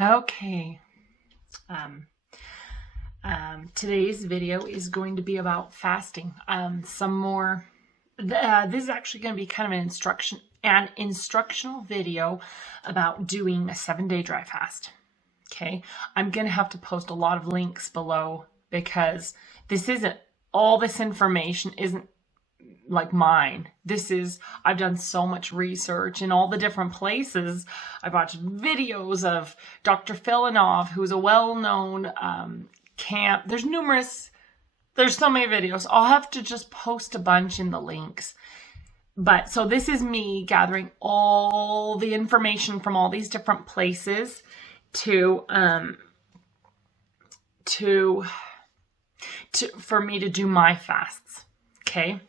Okay. Today's video is going to be about fasting. This is actually going to be kind of an instructional video about doing a 7-day dry fast. Okay. I'm going to have to post a lot of links below because all this information isn't like mine. I've done so much research in all the different places. I've watched videos of Dr. Filanov, who's a well-known camp. There's so many videos. I'll have to just post a bunch in the links. But so this is me gathering all the information from all these different places for me to do my fasts. Okay.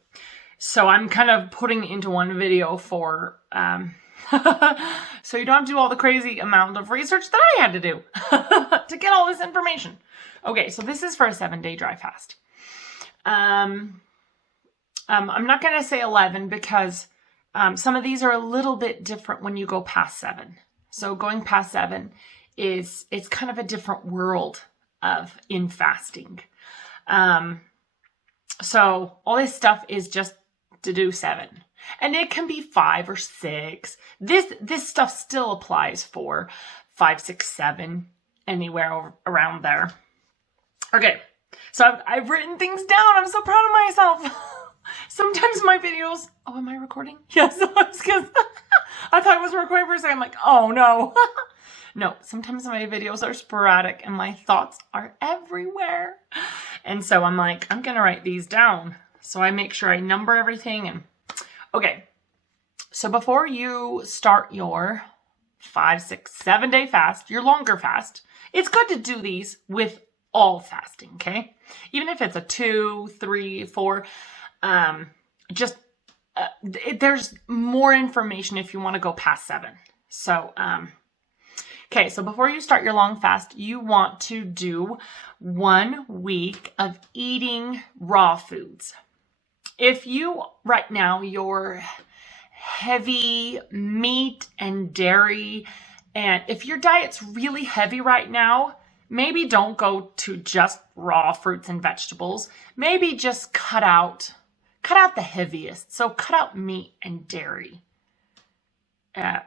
So I'm kind of putting it into one video so you don't have to do all the crazy amount of research that I had to do to get all this information. Okay, so this is for a 7-day dry fast. I'm not going to say 11 because some of these are a little bit different when you go past 7. So going past 7 it's kind of a different world in fasting. So all this stuff is just to do 7, and it can be 5 or 6. This stuff still applies for 5, 6, 7, anywhere around there. Okay, so I've written things down. I'm so proud of myself. Sometimes my videos. Oh, am I recording? Yes, because I thought I was recording for a second. I'm like, oh no. No, sometimes my videos are sporadic and my thoughts are everywhere. And so I'm like, I'm going to write these down. So I make sure I number everything. Okay. So before you start your 5, 6, 7-day fast, your longer fast, it's good to do these with all fasting. Okay. Even if it's a 2, 3, 4, there's more information if you want to go past 7. So, okay, so before you start your long fast, you want to do 1 week of eating raw foods. If right now, you're heavy meat and dairy, and if your diet's really heavy right now, maybe don't go to just raw fruits and vegetables. Maybe just cut out the heaviest. So cut out meat and dairy. I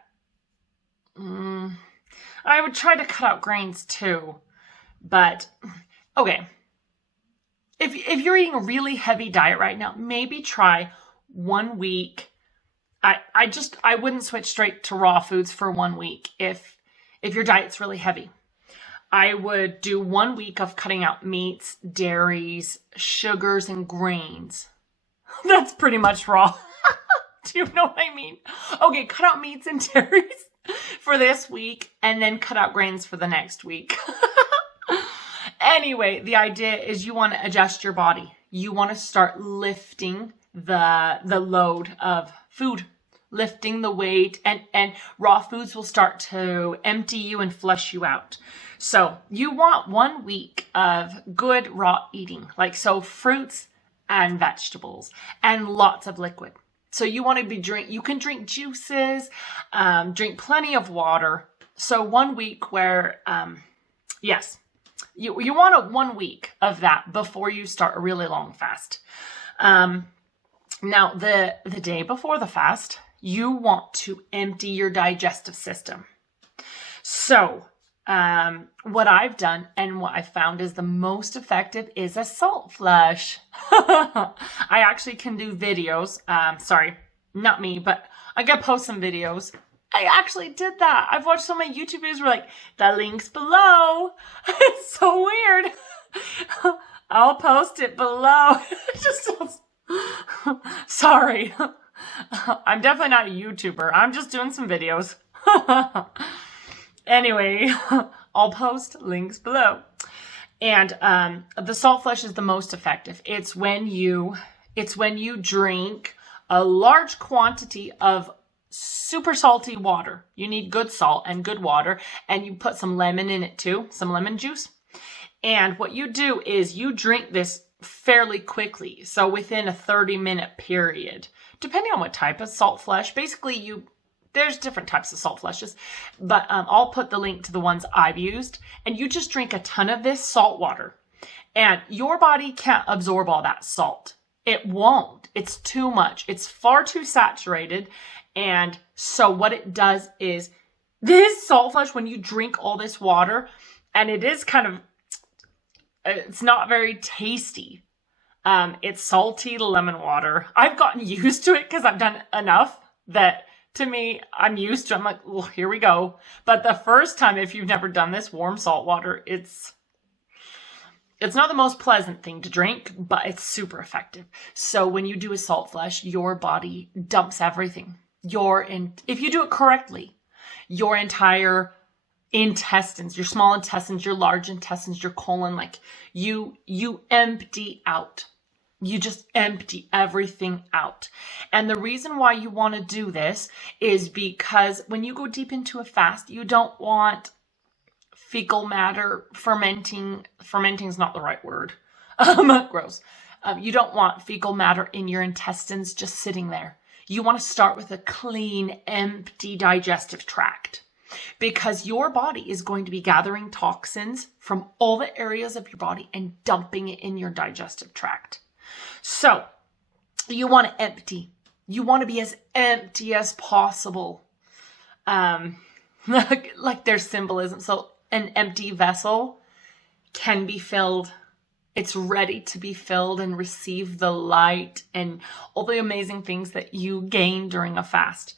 would try to cut out grains too, but okay. If you're eating a really heavy diet right now, maybe try 1 week. I wouldn't switch straight to raw foods for 1 week if your diet's really heavy. I would do 1 week of cutting out meats, dairies, sugars, and grains. That's pretty much raw. Do you know what I mean? Okay, cut out meats and dairies for this week, and then cut out grains for the next week. Anyway, the idea is you want to adjust your body. You want to start lifting the load of food, lifting the weight, and raw foods will start to empty you and flush you out. So you want 1 week of good raw eating, so fruits and vegetables and lots of liquid. So you want to you can drink juices, drink plenty of water. So 1 week where, yes, you want 1 week of that before you start a really long fast. Now the day before the fast, you want to empty your digestive system. So, what I've done and what I've found is the most effective is a salt flush. I actually can do videos. Sorry, not me, but I gotta post some videos. I actually did that. I've watched so many YouTube videos where the link's below. It's so weird. I'll post it below. It just sounds... Sorry. I'm definitely not a YouTuber. I'm just doing some videos. Anyway, I'll post links below. And the salt flush is the most effective. It's when you drink a large quantity of super salty water. You need good salt and good water, and you put some lemon in it too, some lemon juice. And what you do is you drink this fairly quickly. So within a 30-minute period, depending on what type of salt flush, basically you There's different types of salt flushes, but I'll put the link to the ones I've used. And you just drink a ton of this salt water, and your body can't absorb all that salt. It won't. It's too much. It's far too saturated. And so what it does is this salt flush, when you drink all this water, and it is kind of, it's not very tasty. It's salty lemon water. I've gotten used to it because I've done enough that to me, I'm used to it. I'm like, well, here we go. But the first time, if you've never done this warm salt water, it's not the most pleasant thing to drink, but it's super effective. So when you do a salt flush, your body dumps everything. If you do it correctly, your entire intestines, your small intestines, your large intestines, your colon, like you empty out. You just empty everything out. And the reason why you want to do this is because when you go deep into a fast, you don't want fecal matter fermenting. Fermenting is not the right word. Gross. You don't want fecal matter in your intestines just sitting there. You want to start with a clean, empty digestive tract, because your body is going to be gathering toxins from all the areas of your body and dumping it in your digestive tract. So you want to empty. You want to be as empty as possible. Like there's symbolism. So an empty vessel can be filled. It's ready to be filled and receive the light and all the amazing things that you gain during a fast.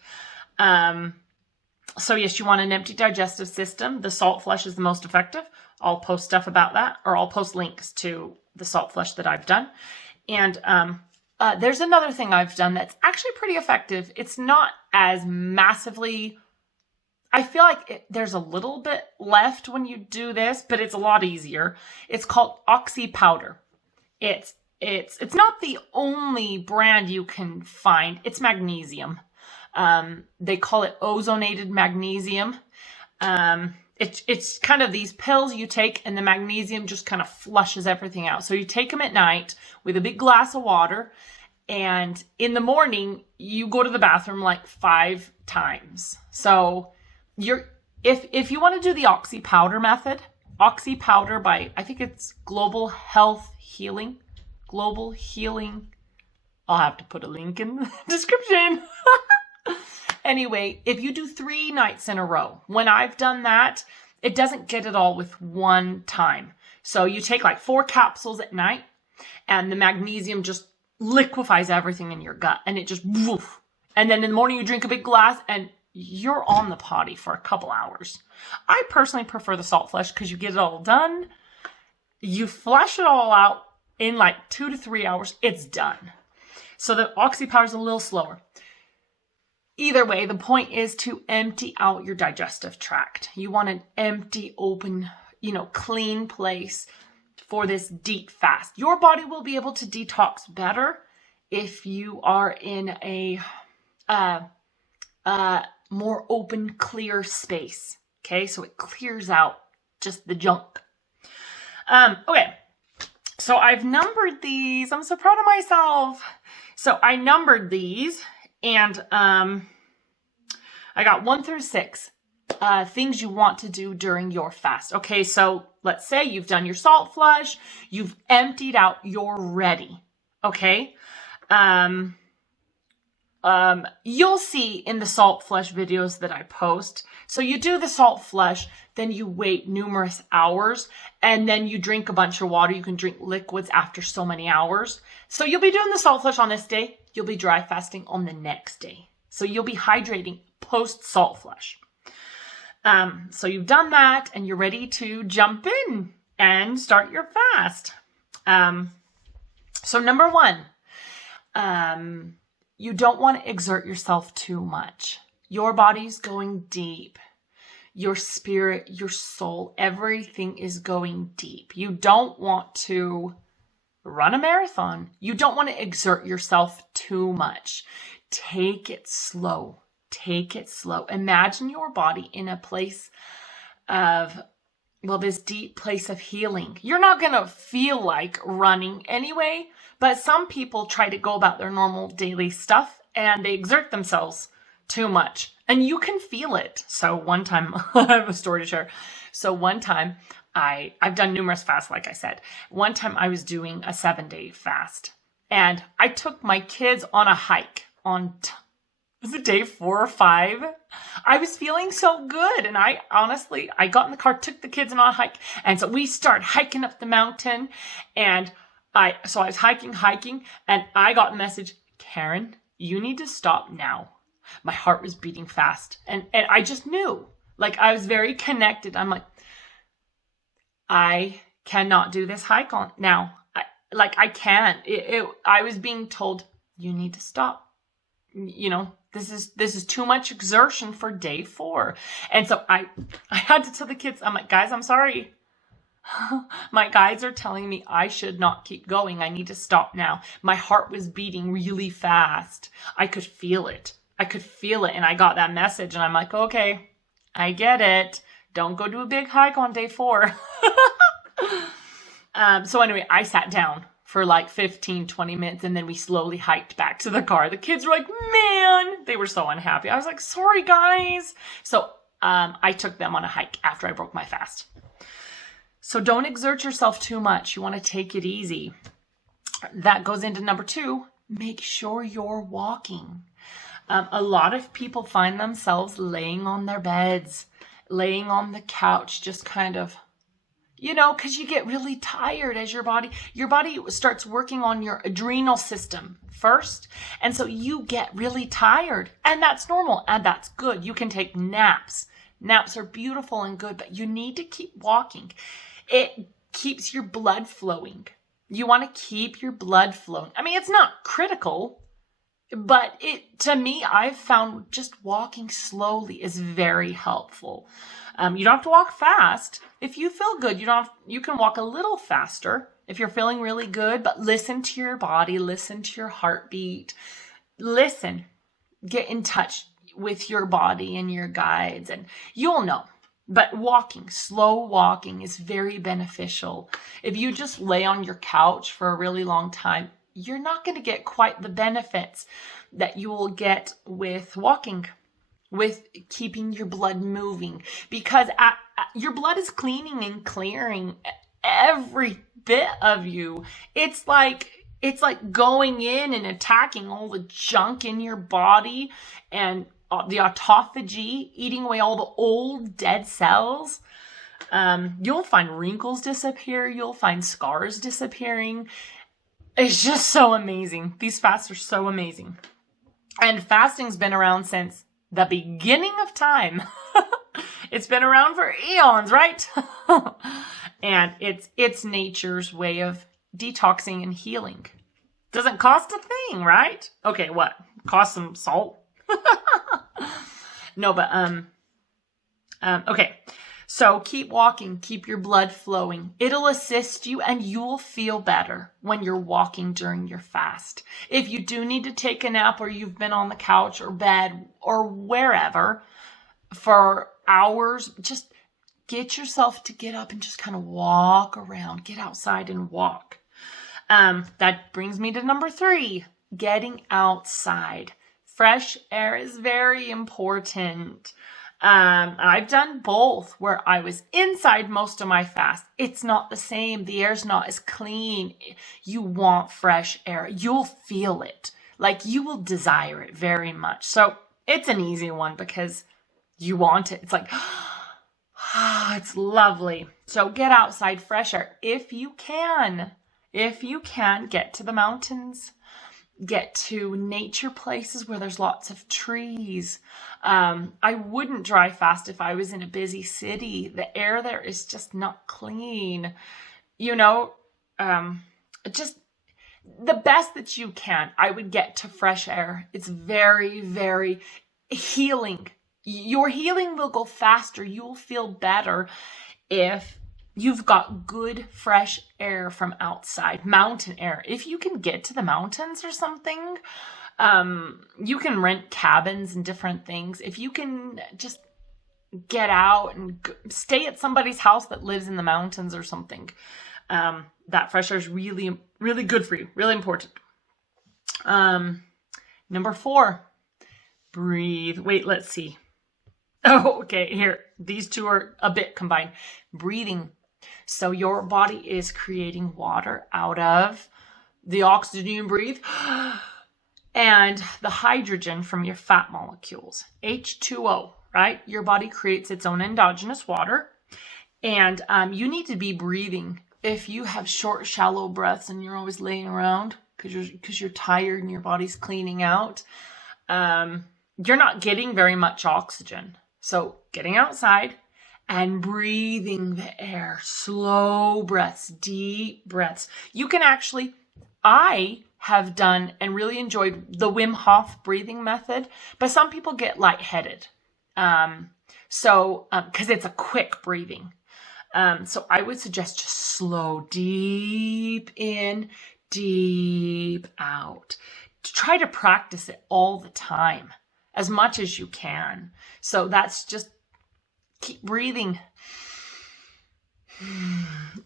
So yes, you want an empty digestive system. The salt flush is the most effective. I'll post stuff about that, or I'll post links to the salt flush that I've done. And there's another thing I've done that's actually pretty effective. It's not as massively, I feel like there's a little bit left when you do this, but it's a lot easier. It's called oxy powder. It's not the only brand you can find. It's magnesium. They call it ozonated magnesium. It's kind of these pills you take, and the magnesium just kind of flushes everything out. So you take them at night with a big glass of water, and in the morning you go to the bathroom like 5 times. So if you want to do the oxy powder method, oxy powder by, I think it's Global Healing. I'll have to put a link in the description. Anyway, if you do 3 nights in a row, when I've done that, it doesn't get it all with one time. So you take like 4 capsules at night, and the magnesium just liquefies everything in your gut, and it just woof. And then in the morning you drink a big glass, and you're on the potty for a couple hours. I personally prefer the salt flush because you get it all done. You flush it all out in like 2 to 3 hours. It's done. So the oxy powder is a little slower. Either way, the point is to empty out your digestive tract. You want an empty, open, clean place for this deep fast. Your body will be able to detox better if you are in a more open, clear space. Okay, so it clears out just the junk. Okay, so I've numbered these. I'm so proud of myself. So I numbered these. And I got 1 through 6 things you want to do during your fast. Okay, so let's say you've done your salt flush, you've emptied out, you're ready. Okay, you'll see in the salt flush videos that I post. So you do the salt flush, then you wait numerous hours, and then you drink a bunch of water. You can drink liquids after so many hours. So you'll be doing the salt flush on this day. You'll be dry fasting on the next day. So you'll be hydrating post salt flush. So you've done that and you're ready to jump in and start your fast. So number 1, you don't want to exert yourself too much. Your body's going deep. Your spirit, your soul, everything is going deep. You don't want to run a marathon. You don't want to exert yourself too much. Take it slow. Take it slow. Imagine your body in a place of, this deep place of healing. You're not going to feel like running anyway, but some people try to go about their normal daily stuff and they exert themselves too much. And you can feel it. So one time, I have a story to share. So one time, I've done numerous fasts, like I said. One time I was doing a 7-day fast. And I took my kids on a hike on, was it day 4 or 5? I was feeling so good. And I got in the car, took the kids on a hike. And so we start hiking up the mountain. And I was hiking. And I got a message, Karen, you need to stop now. My heart was beating fast. And I just knew, like, I was very connected. I'm like, I cannot do this hike on now. I can't. I was being told, you need to stop. You know, this is too much exertion for day 4. And so I had to tell the kids, I'm like, guys, I'm sorry. My guides are telling me I should not keep going. I need to stop now. My heart was beating really fast. I could feel it. And I got that message and I'm like, okay, I get it. Don't go do a big hike on day 4. So anyway, I sat down for like 15, 20 minutes and then we slowly hiked back to the car. The kids were like, man, they were so unhappy. I was like, sorry guys. So I took them on a hike after I broke my fast. So don't exert yourself too much. You want to take it easy. That goes into number 2. Make sure you're walking. A lot of people find themselves laying on their beds, laying on the couch, just kind of, you know, because you get really tired as your body starts working on your adrenal system first. And so you get really tired, and that's normal and that's good. You can take naps. Naps are beautiful and good, but you need to keep walking. It keeps your blood flowing. You want to keep your blood flowing. I mean, it's not critical, but to me, I've found just walking slowly is very helpful. You don't have to walk fast. If you feel good, you can walk a little faster if you're feeling really good, but listen to your body, listen to your heartbeat, listen, get in touch with your body and your guides, and you'll know. But slow walking is very beneficial. If you just lay on your couch for a really long time, you're not going to get quite the benefits that you will get with walking, with keeping your blood moving, because your blood is cleaning and clearing every bit of you. It's like going in and attacking all the junk in your body and the autophagy, eating away all the old dead cells. You'll find wrinkles disappear. You'll find scars disappearing. It's just so amazing. These fasts are so amazing. And fasting's been around since the beginning of time. It's been around for eons, right? And it's nature's way of detoxing and healing. Doesn't cost a thing, right? Okay, what? Cost some salt? No, but okay. So keep walking, keep your blood flowing. It'll assist you and you'll feel better when you're walking during your fast. If you do need to take a nap or you've been on the couch or bed or wherever for hours, just get yourself to get up and just kind of walk around, get outside and walk. That brings me to number 3, getting outside. Fresh air is very important. I've done both where I was inside most of my fast. It's not the same. The air's not as clean. You want fresh air. You'll feel it. Like you will desire it very much. So it's an easy one because you want it. It's like, it's lovely. So get outside, fresh air. If you can, get to the mountains. Get to nature places where there's lots of trees. I wouldn't drive fast if I was in a busy city. The air there is just not clean. You know, just the best that you can. I would get to fresh air. It's very, very healing. Your healing will go faster. You'll feel better if you've got good, fresh air from outside, mountain air. If you can get to the mountains or something, you can rent cabins and different things. If you can just get out and stay at somebody's house that lives in the mountains or something, that fresh air is really, really good for you, really important. Number 4, breathe. Wait, let's see. Oh, okay, here. These two are a bit combined. Breathing. So your body is creating water out of the oxygen you breathe and the hydrogen from your fat molecules. H2O, right? Your body creates its own endogenous water. And you need to be breathing. If you have short, shallow breaths and you're always laying around because you're tired and your body's cleaning out, you're not getting very much oxygen. So getting outside and breathing the air, slow breaths, deep breaths. You can actually, I have done and really enjoyed the Wim Hof breathing method, but some people get lightheaded. Because it's a quick breathing. So I would suggest just slow, deep in, deep out. Try to practice it all the time, as much as you can. So that's just keep breathing.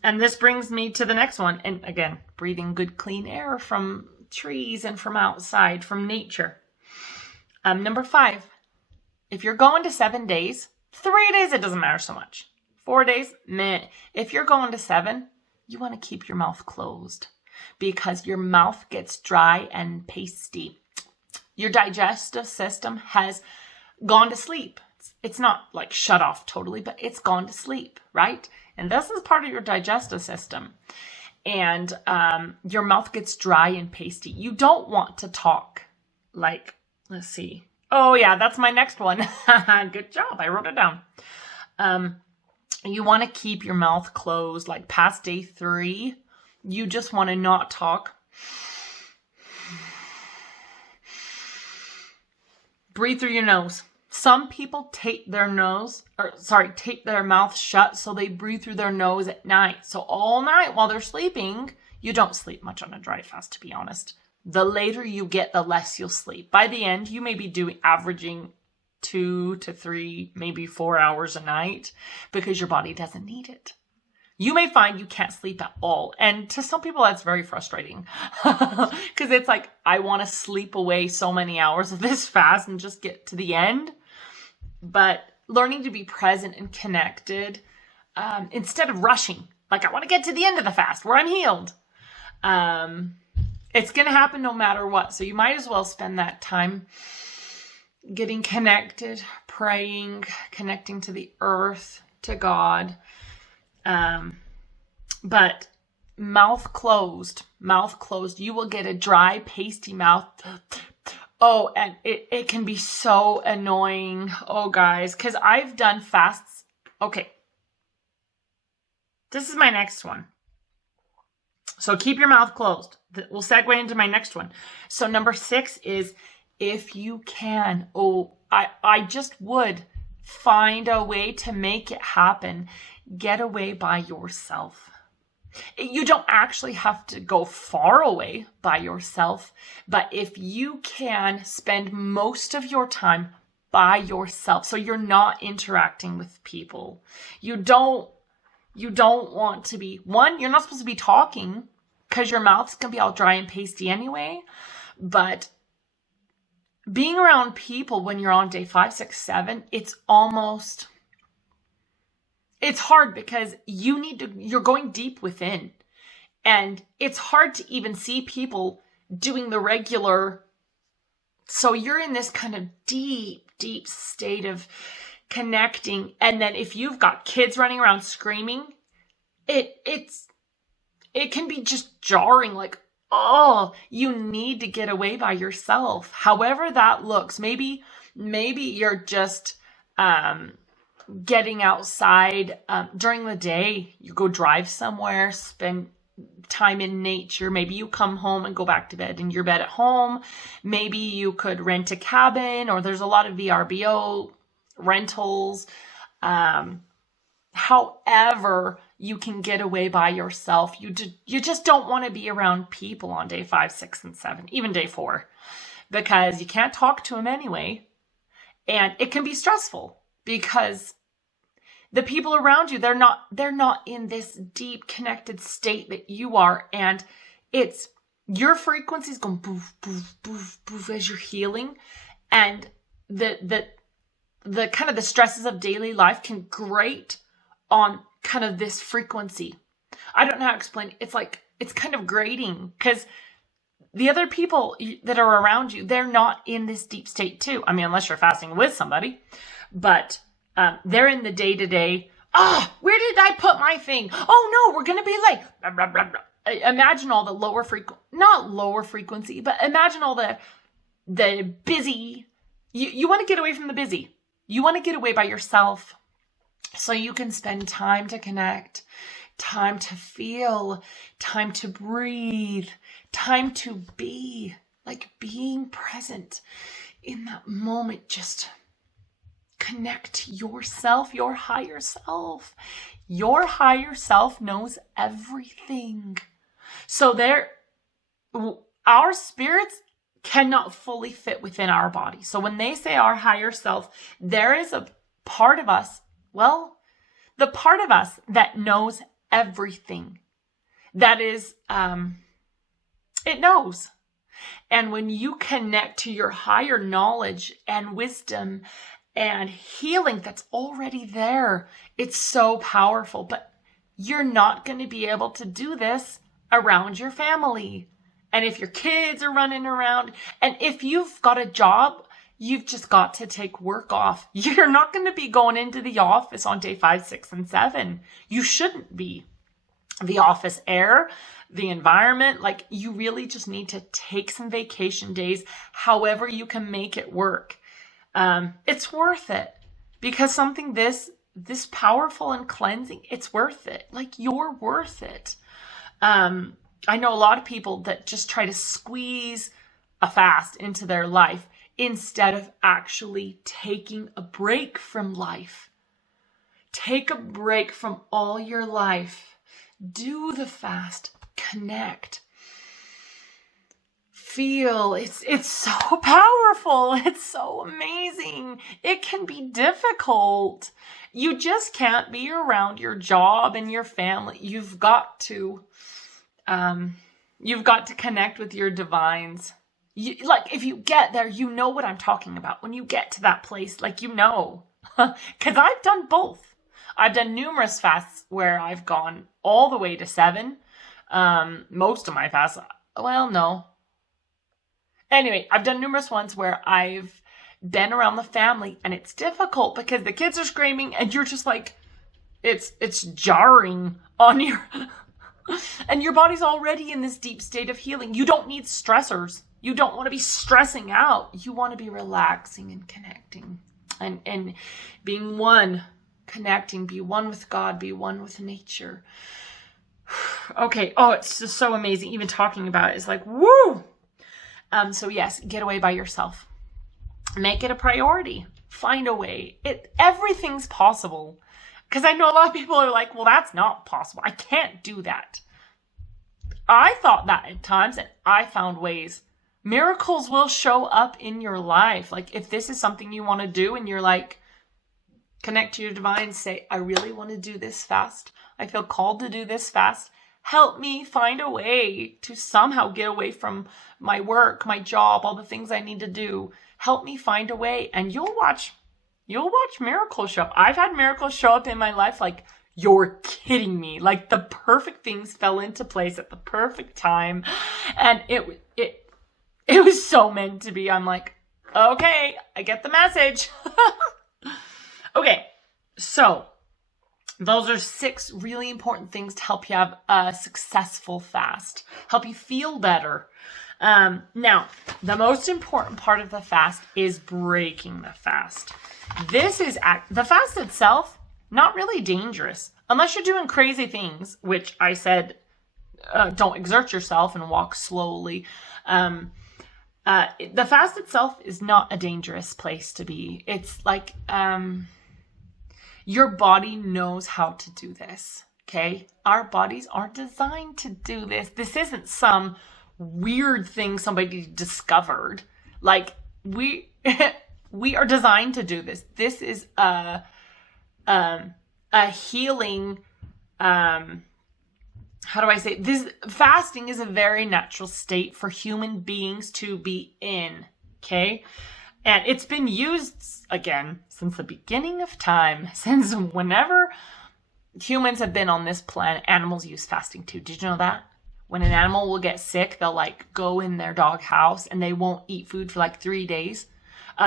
And this brings me to the next one. And again, breathing good, clean air from trees and from outside, from nature. Number 5, if you're going to 7 days, 3 days, it doesn't matter so much. 4 days, meh. If you're going to 7, you want to keep your mouth closed because your mouth gets dry and pasty. Your digestive system has gone to sleep. It's not like shut off totally, but it's gone to sleep, right? And this is part of your digestive system. And your mouth gets dry and pasty. You don't want to talk like, let's see. Oh yeah, that's my next one. Good job. I wrote it down. You want to keep your mouth closed, like past day 3. You just want to not talk. Breathe through your nose. Some people tape their mouth shut so they breathe through their nose at night. So all night while they're sleeping, you don't sleep much on a dry fast, to be honest. The later you get, the less you'll sleep. By the end, you may be averaging 2 to 3, maybe 4 hours a night because your body doesn't need it. You may find you can't sleep at all. And to some people, that's very frustrating because it's like, I want to sleep away so many hours of this fast and just get to the end. But learning to be present and connected instead of rushing, like I want to get to the end of the fast where I'm healed. It's going to happen no matter what. So you might as well spend that time getting connected, praying, connecting to the earth, to God. But mouth closed, you will get a dry, pasty mouth. Oh, and it can be so annoying. Oh, guys, because I've done fasts. Okay. This is my next one. So keep your mouth closed. We'll segue into my next one. So number 6 is if you can. Oh, I just would find a way to make it happen. Get away by yourself. You don't actually have to go far away by yourself, but if you can spend most of your time by yourself, so you're not interacting with people. You don't want to be, you're not supposed to be talking because your mouth's going to be all dry and pasty anyway, but being around people when you're on day 5, 6, 7, it's hard because you're going deep within. And it's hard to even see people doing the regular. So you're in this kind of deep, deep state of connecting. And then if you've got kids running around screaming, it can be just jarring, like, oh, you need to get away by yourself. However that looks. Maybe you're just getting outside during the day. You go drive somewhere, spend time in nature. Maybe you come home and go back to bed in your bed at home. Maybe you could rent a cabin, or there's a lot of VRBO rentals. However you can get away by yourself. You just don't want to be around people on day 5, 6, and 7, even day 4, because you can't talk to them anyway. And it can be stressful because the people around you, they're not in this deep connected state that you are. And it's your frequencies going boof, boof, boof, boof as you're healing. And the kind of the stresses of daily life can grate on kind of this frequency. I don't know how to explain it. It's like, it's kind of grating because the other people that are around you, they're not in this deep state too. I mean, unless you're fasting with somebody, but they're in the day-to-day. Where did I put my thing? Oh no, we're going to be late. Blah, blah, blah, blah. Imagine all the not lower frequency, but imagine all the busy. You want to get away from the busy. You want to get away by yourself so you can spend time to connect, time to feel, time to breathe, time to be, like being present in that moment. Just connect to yourself, your higher self. Your higher self knows everything. So our spirits cannot fully fit within our body. So when they say our higher self, there is a part of us, well, the part of us that knows everything. That is, it knows. And when you connect to your higher knowledge and wisdom and healing that's already there, it's so powerful. But you're not going to be able to do this around your family. And if your kids are running around, and if you've got a job, you've just got to take work off. You're not going to be going into the office on day 5, 6, and 7. You shouldn't be. The office air, the environment, like you really just need to take some vacation days, however you can make it work. It's worth it because something this powerful and cleansing, it's worth it. Like you're worth it. I know a lot of people that just try to squeeze a fast into their life instead of actually taking a break from life. Take a break from all your life. Do the fast. Connect. Feel. It's so powerful. It's so amazing. It can be difficult. You just can't be around your job and your family. You've got to connect with your divines. Like if you get there, you know what I'm talking about. When you get to that place, like you know, because I've done both. I've done numerous fasts where I've gone all the way to 7. Most of my fasts, well, no. Anyway, I've done numerous ones where I've been around the family and it's difficult because the kids are screaming and you're just like, it's jarring on your, and your body's already in this deep state of healing. You don't need stressors. You don't want to be stressing out. You want to be relaxing and connecting and being one. Connecting, be one with God, be one with nature. Okay. Oh, it's just so amazing. Even talking about it is like, woo! So yes, get away by yourself. Make it a priority. Find a way. Everything's possible. Because I know a lot of people are like, well, that's not possible. I can't do that. I thought that at times, and I found ways. Miracles will show up in your life. Like if this is something you want to do and you're like, connect to your divine, say, I really want to do this fast. I feel called to do this fast. Help me find a way to somehow get away from my work, my job, all the things I need to do. Help me find a way. And you'll watch miracles show up. I've had miracles show up in my life like, you're kidding me. Like the perfect things fell into place at the perfect time. And it was so meant to be. I'm like, okay, I get the message. Okay, so those are 6 really important things to help you have a successful fast, help you feel better. Now, the most important part of the fast is breaking the fast. The fast itself, not really dangerous, unless you're doing crazy things, which I said, don't exert yourself and walk slowly. The fast itself is not a dangerous place to be. It's like, your body knows how to do this, okay? Our bodies are designed to do this. This isn't some weird thing somebody discovered. Like, we are designed to do this. This is a healing, how do I say? This fasting is a very natural state for human beings to be in, okay? And it's been used, again, since the beginning of time. Since whenever humans have been on this planet, animals use fasting too. Did you know that? When an animal will get sick, they'll like go in their dog house and they won't eat food for like 3 days.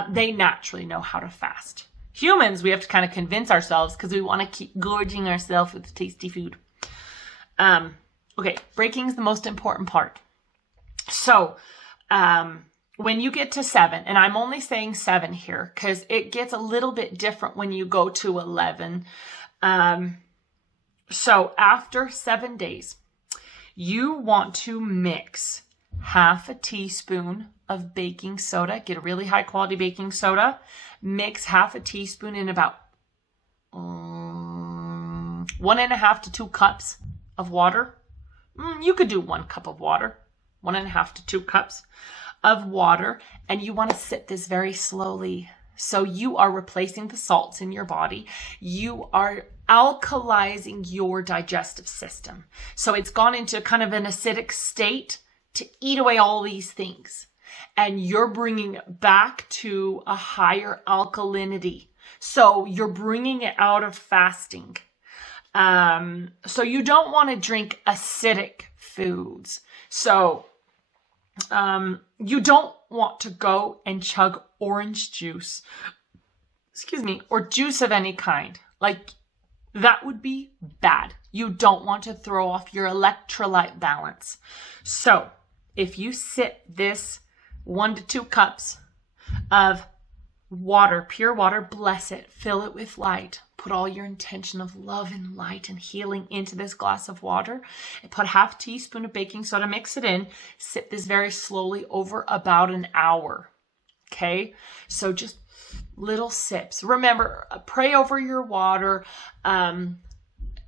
They naturally know how to fast. Humans, we have to kind of convince ourselves because we want to keep gorging ourselves with tasty food. Okay, breaking is the most important part. So, when you get to 7, and I'm only saying 7 here because it gets a little bit different when you go to 11. So after 7 days, you want to mix half a teaspoon of baking soda. Get a really high quality baking soda. Mix half a teaspoon in about 1.5 to 2 cups of water. You could do 1 cup of water. 1.5 to 2 cups of water. And you want to sip this very slowly. So you are replacing the salts in your body. You are alkalizing your digestive system. So it's gone into kind of an acidic state to eat away all these things. And you're bringing it back to a higher alkalinity. So you're bringing it out of fasting. So you don't want to drink acidic foods. So you don't want to go and chug orange juice, or juice of any kind. Like, that would be bad. You don't want to throw off your electrolyte balance. So if you sip this 1 to 2 cups of water, pure water, bless it, fill it with light. Put all your intention of love and light and healing into this glass of water, and put half teaspoon of baking soda, mix it in, sip this very slowly over about an hour. Okay, so just little sips. Remember, pray over your water.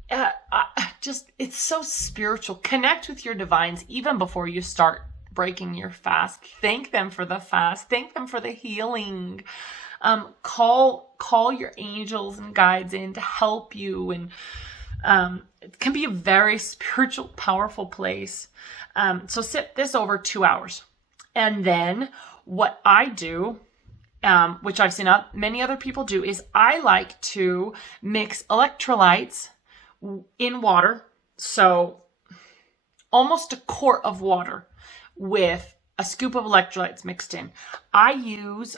It's so spiritual. Connect with your divines even before you start breaking your fast. Thank them for the fast. Thank them for the healing. Call your angels and guides in to help you, and it can be a very spiritual, powerful place. So sip this over 2 hours, and then what I do, which I've seen many other people do, is I like to mix electrolytes in water. So almost a quart of water with a scoop of electrolytes mixed in. I use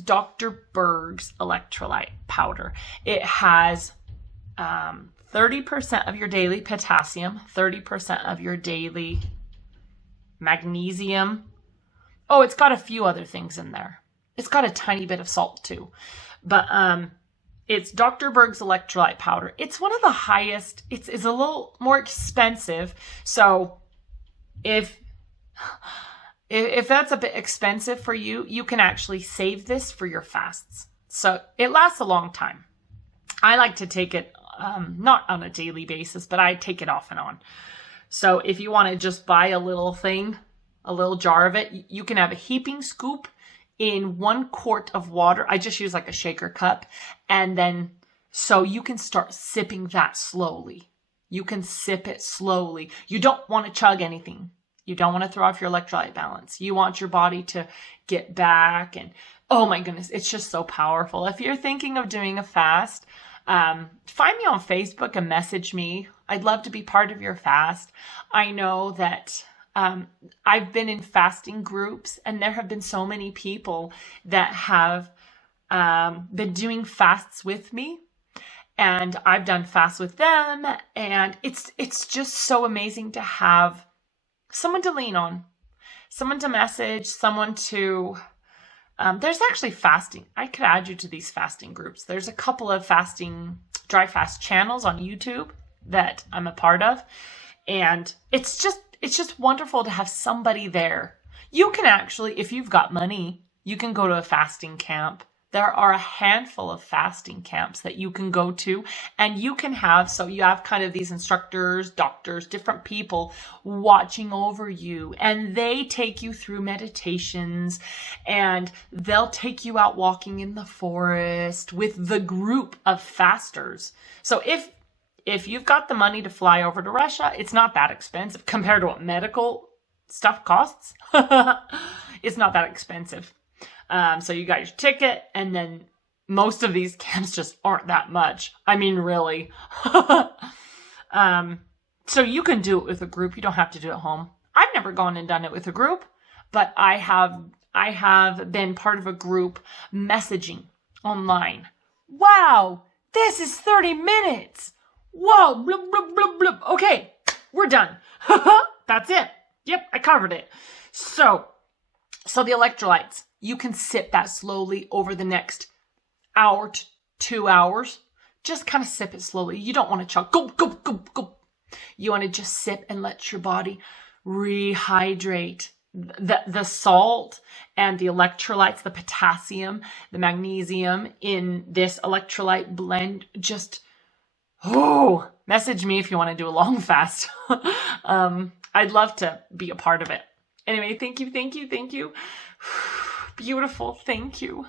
Dr. Berg's electrolyte powder. It has 30% of your daily potassium, 30% of your daily magnesium. Oh, it's got a few other things in there. It's got a tiny bit of salt too. But it's Dr. Berg's electrolyte powder. It's one of the highest. It's a little more expensive. So if that's a bit expensive for you, you can actually save this for your fasts. So it lasts a long time. I like to take it, not on a daily basis, but I take it off and on. So if you want to just buy a little thing, a little jar of it, you can have a heaping scoop in 1 quart of water. I just use like a shaker cup. And then, so you can start sipping that slowly. You can sip it slowly. You don't want to chug anything. You don't want to throw off your electrolyte balance. You want your body to get back. And oh my goodness, it's just so powerful. If you're thinking of doing a fast, find me on Facebook and message me. I'd love to be part of your fast. I know that I've been in fasting groups, and there have been so many people that have been doing fasts with me. And I've done fasts with them. And it's just so amazing to have someone to lean on, someone to message, someone to, there's actually fasting. I could add you to these fasting groups. There's a couple of dry fast channels on YouTube that I'm a part of. And it's just wonderful to have somebody there. You can actually, if you've got money, you can go to a fasting camp. There are a handful of fasting camps that you can go to, and you can have, so you have kind of these instructors, doctors, different people watching over you, and they take you through meditations, and they'll take you out walking in the forest with the group of fasters. So if you've got the money to fly over to Russia, it's not that expensive compared to what medical stuff costs. It's not that expensive. So you got your ticket, and then most of these camps just aren't that much. I mean, really. So you can do it with a group. You don't have to do it at home. I've never gone and done it with a group, but I have been part of a group messaging online. Wow, this is 30 minutes. Whoa, blub, blub, blub, blub. Okay, we're done. That's it. Yep, I covered it. So the electrolytes, you can sip that slowly over the next hour to 2 hours. Just kind of sip it slowly. You don't want to chug. Gulp, gulp, gulp, gulp. You want to just sip and let your body rehydrate. The salt and the electrolytes, the potassium, the magnesium in this electrolyte blend, just, message me if you want to do a long fast. I'd love to be a part of it. Anyway, thank you. Beautiful. Thank you.